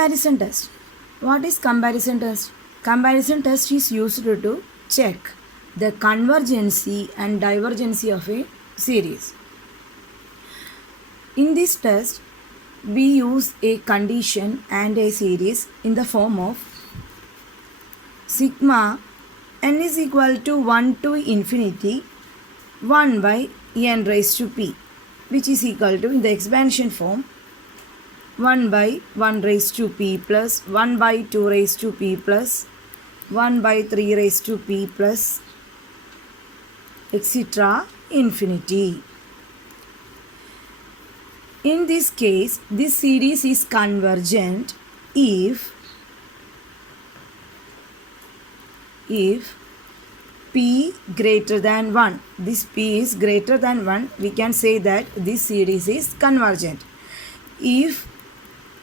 Comparison test. What is comparison test? Comparison test is used to check the convergency and divergency of a series. In this test, we use a condition and a series in the form of sigma n is equal to 1 to infinity 1 by n raised to p, which is equal to, in the expansion form, 1 by 1 raised to p plus 1 by 2 raised to p plus 1 by 3 raised to p plus etc. infinity. In this case, this series is convergent if p greater than 1. This p is greater than 1, we can say that this series is convergent. If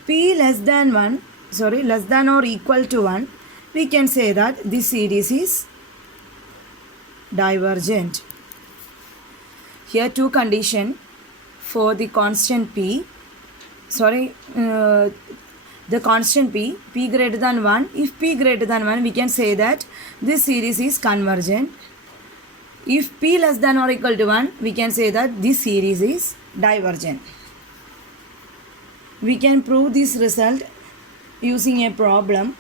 p less than or equal to 1, we can say that this series is divergent. Here two conditions for the constant p, the constant p greater than 1. If p greater than 1, we can say that this series is convergent. If p less than or equal to 1, we can say that this series is divergent. We can prove this result using a problem.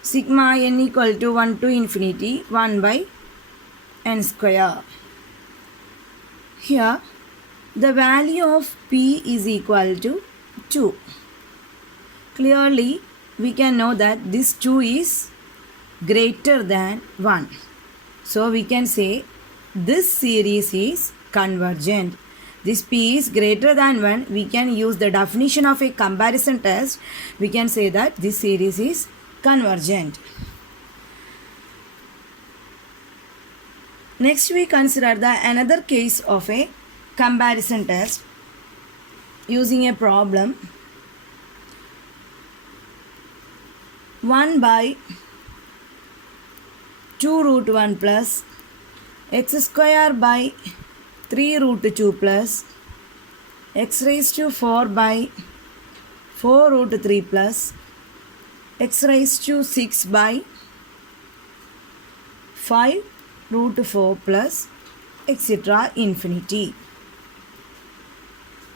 Sigma n equal to 1 to infinity 1 by n square. Here the value of p is equal to 2. Clearly we can know that this 2 is greater than 1. So we can say this series is convergent. This p is greater than 1. We can use the definition of a comparison test. We can say that this series is convergent. Next we consider the another case of a comparison test using a problem. 1 by 2 root 1 plus x square by 3 root 2 plus x raised to 4 by 4 root 3 plus x raised to 6 by 5 root 4 plus etc. infinity.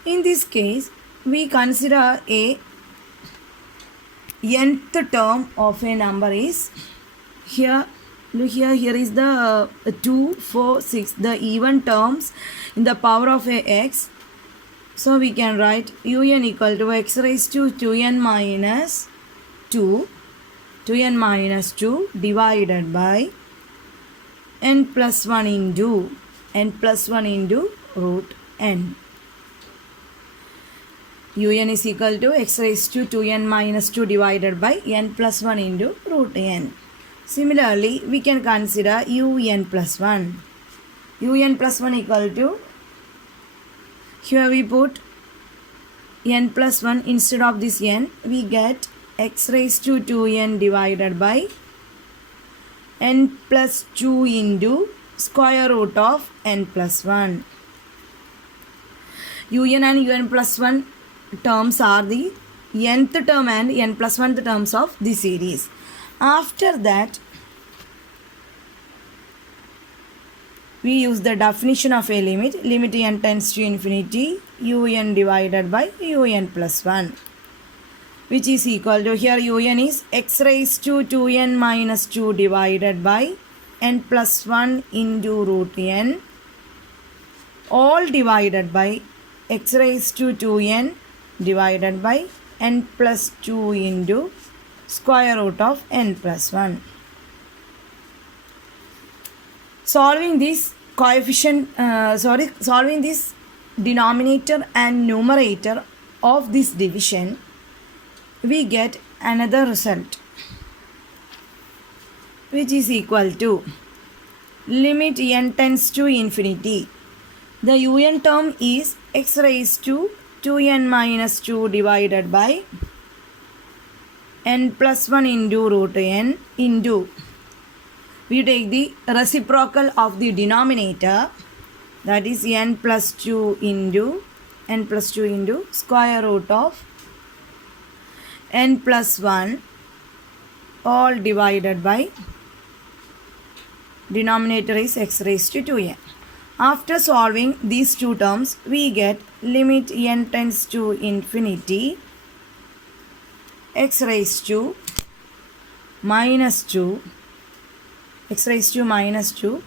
In this case, we consider a nth term of a number is here. Look here is the 2, 4, 6, the even terms in the power of a x. So we can write un equal to x raised to 2n minus 2 divided by n plus 1 into root n. Un is equal to x raised to 2n minus 2 divided by n plus 1 into root n. Similarly, we can consider un plus 1. Un plus 1 equal to, here we put n plus 1 instead of this n, we get x raised to 2n divided by n plus 2 into square root of n plus 1. Un and un plus 1 terms are the nth term and n plus 1th terms of the series. After that, we use the definition of a limit n tends to infinity un divided by un plus 1, which is equal to, here un is x raised to 2n minus 2 divided by n plus 1 into root n, all divided by x raised to 2n divided by n plus 2 into square root of n plus 1. Solving this solving this denominator and numerator of this division, we get another result, which is equal to limit n tends to infinity. The un term is x raised to 2n minus 2 divided by n plus 1 into root n into, we take the reciprocal of the denominator that is n plus 2 into square root of n plus 1 all divided by denominator is x raised to 2n. After solving these two terms, we get limit n tends to infinity x raised to minus 2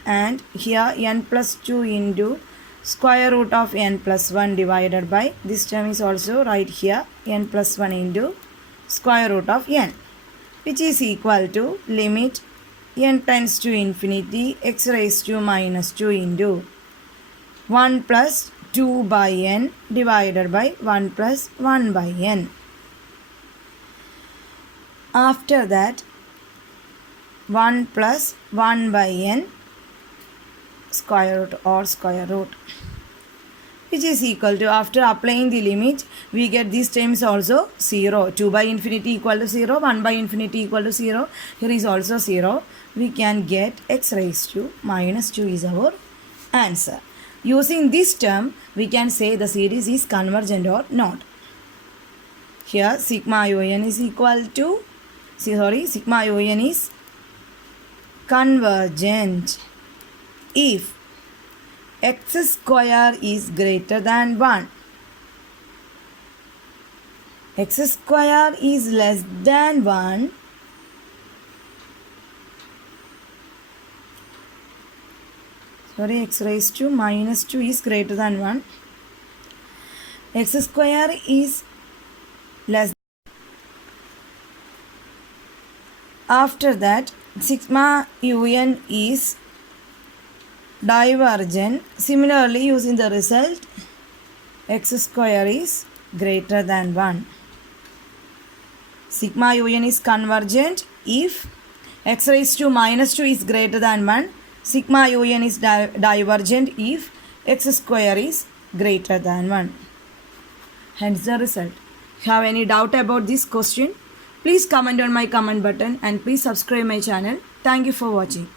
and here n plus 2 into square root of n plus 1 divided by, this term is also right here, n plus 1 into square root of n, which is equal to limit n tends to infinity x raised to minus 2 into 1 plus 2 by n divided by 1 plus 1 by n. After that, 1 plus 1 by n square root, which is equal to, after applying the limit, we get these terms also 0. 2 by infinity equal to 0, 1 by infinity equal to 0. Here is also 0. We can get x raised to minus 2 is our answer. Using this term, we can say the series is convergent or not. Here sigma un is equal to, sigma un is convergent if x square is greater than 1, x square is less than 1, x raised to minus 2 is greater than 1, x square is less. After that, sigma un is divergent. Similarly, using the result, x square is greater than 1. Sigma un is convergent if x raised to minus 2 is greater than 1. Sigma un is divergent if x square is greater than 1. Hence the result. Have any doubt about this question? Please comment on my comment button and please subscribe my channel. Thank you for watching.